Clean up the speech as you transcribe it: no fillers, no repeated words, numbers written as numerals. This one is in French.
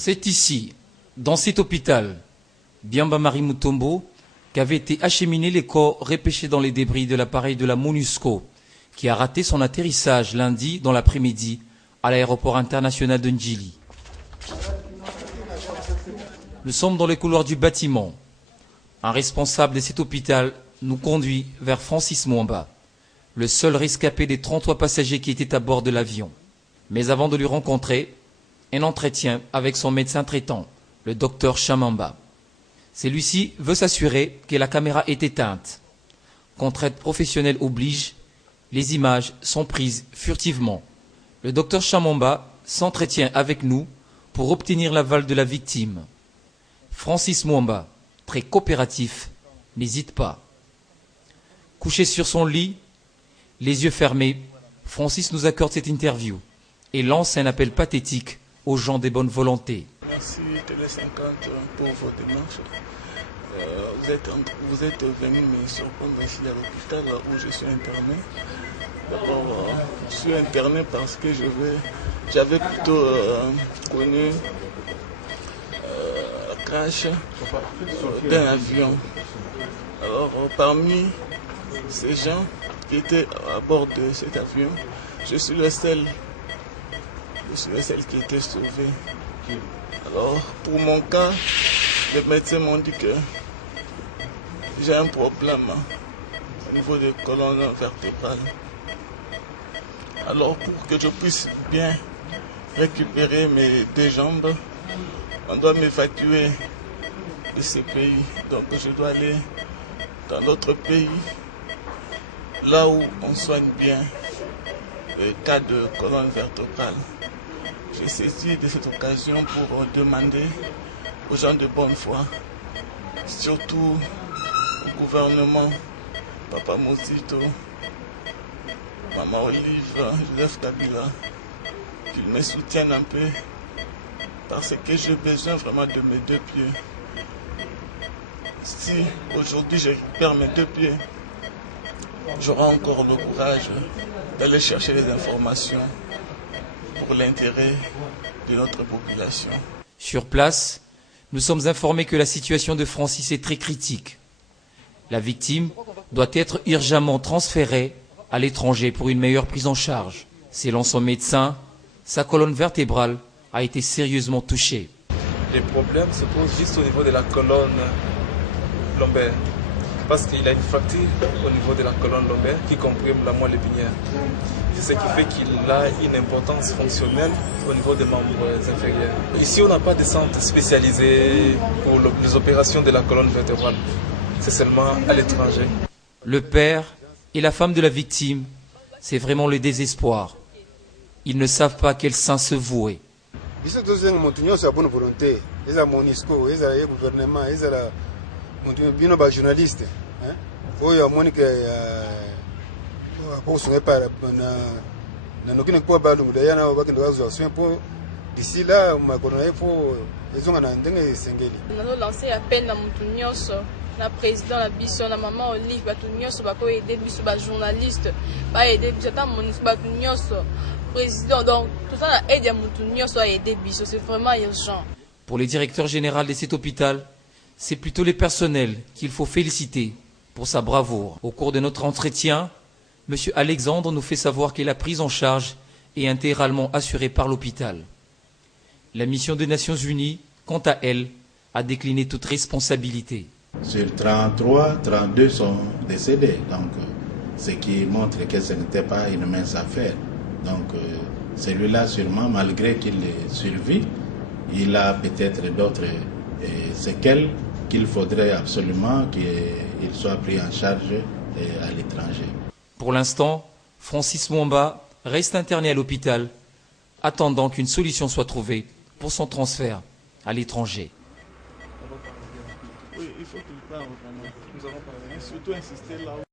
C'est ici, dans cet hôpital, Biamba Marie Mutombo, qu'avaient été acheminés les corps repêchés dans les débris de l'appareil de la MONUSCO, qui a raté son atterrissage lundi dans l'après-midi à l'aéroport international de Ndjili. Nous sommes dans les couloirs du bâtiment. Un responsable de cet hôpital nous conduit vers Francis Mwamba, le seul rescapé des 33 passagers qui étaient à bord de l'avion. Mais avant de lui rencontrer, un entretien avec son médecin traitant, le docteur Chamamba. Celui-ci veut s'assurer que la caméra est éteinte. Contrainte professionnelle oblige, les images sont prises furtivement. Le docteur Chamamba s'entretient avec nous pour obtenir l'aval de la victime. Francis Mwamba, très coopératif, n'hésite pas. Couché sur son lit, les yeux fermés, Francis nous accorde cette interview et lance un appel pathétique aux gens de bonne volonté. Merci Télé 50 pour vos démarches. Vous êtes venu me surprendre ici à l'hôpital où je suis interné. D'abord, je suis interné parce que j'avais plutôt connu la crash d'un avion. Alors, parmi ces gens qui étaient à bord de cet avion, je suis le seul qui était sauvé. Alors, pour mon cas, les médecins m'ont dit que j'ai un problème au niveau des colonnes vertébrales. Alors, pour que je puisse bien récupérer mes deux jambes, on doit m'évacuer de ce pays. Donc, je dois aller dans l'autre pays, là où on soigne bien les cas de colonne vertébrale. J'ai saisi de cette occasion pour demander aux gens de bonne foi, surtout au gouvernement, Papa Mosito, Maman Olive, Joseph Kabila, qu'ils me soutiennent un peu parce que j'ai besoin vraiment de mes deux pieds. Si aujourd'hui je récupère mes deux pieds, j'aurai encore le courage d'aller chercher les informations pour l'intérêt de notre population. Sur place, nous sommes informés que la situation de Francis est très critique. La victime doit être urgemment transférée à l'étranger pour une meilleure prise en charge. Selon son médecin, sa colonne vertébrale a été sérieusement touchée. Les problèmes se posent juste au niveau de la colonne lombaire, parce qu'il a une fracture au niveau de la colonne lombaire qui comprime la moelle épinière. C'est ce qui fait qu'il a une importance fonctionnelle au niveau des membres inférieurs. Ici, on n'a pas de centre spécialisé pour les opérations de la colonne vertébrale. C'est seulement à l'étranger. Le père et la femme de la victime, c'est vraiment le désespoir. Ils ne savent pas quel saint se vouer. Ici, tous les gens sont bonne volonté. Ils ont MONUSCO, ils ont le gouvernement, ils ont les journalistes. Ils ont d'ici là, il faut lancer appel à Moutounios, la président, la biso, la maman Olive, Batunios, bako aider biso, ba journaliste, ba aider biso, ta Monis, Batunios, président. Donc tout ça aide à Moutounios à aider biso, c'est vraiment urgent. Pour le directeur général de cet hôpital, c'est plutôt les personnels qu'il faut féliciter pour sa bravoure. Au cours de notre entretien, M. Alexandre nous fait savoir que la prise en charge est intégralement assurée par l'hôpital. La mission des Nations Unies, quant à elle, a décliné toute responsabilité. Sur 33, 32 sont décédés, donc ce qui montre que ce n'était pas une mince affaire. Donc celui-là, sûrement, malgré qu'il survit, il a peut-être d'autres séquelles qu'il faudrait absolument qu'il soit pris en charge à l'étranger. Pour l'instant, Francis Mwamba reste interné à l'hôpital, attendant qu'une solution soit trouvée pour son transfert à l'étranger. Oui, il faut qu'il parle vraiment. Nous avons parlé. Surtout insister là où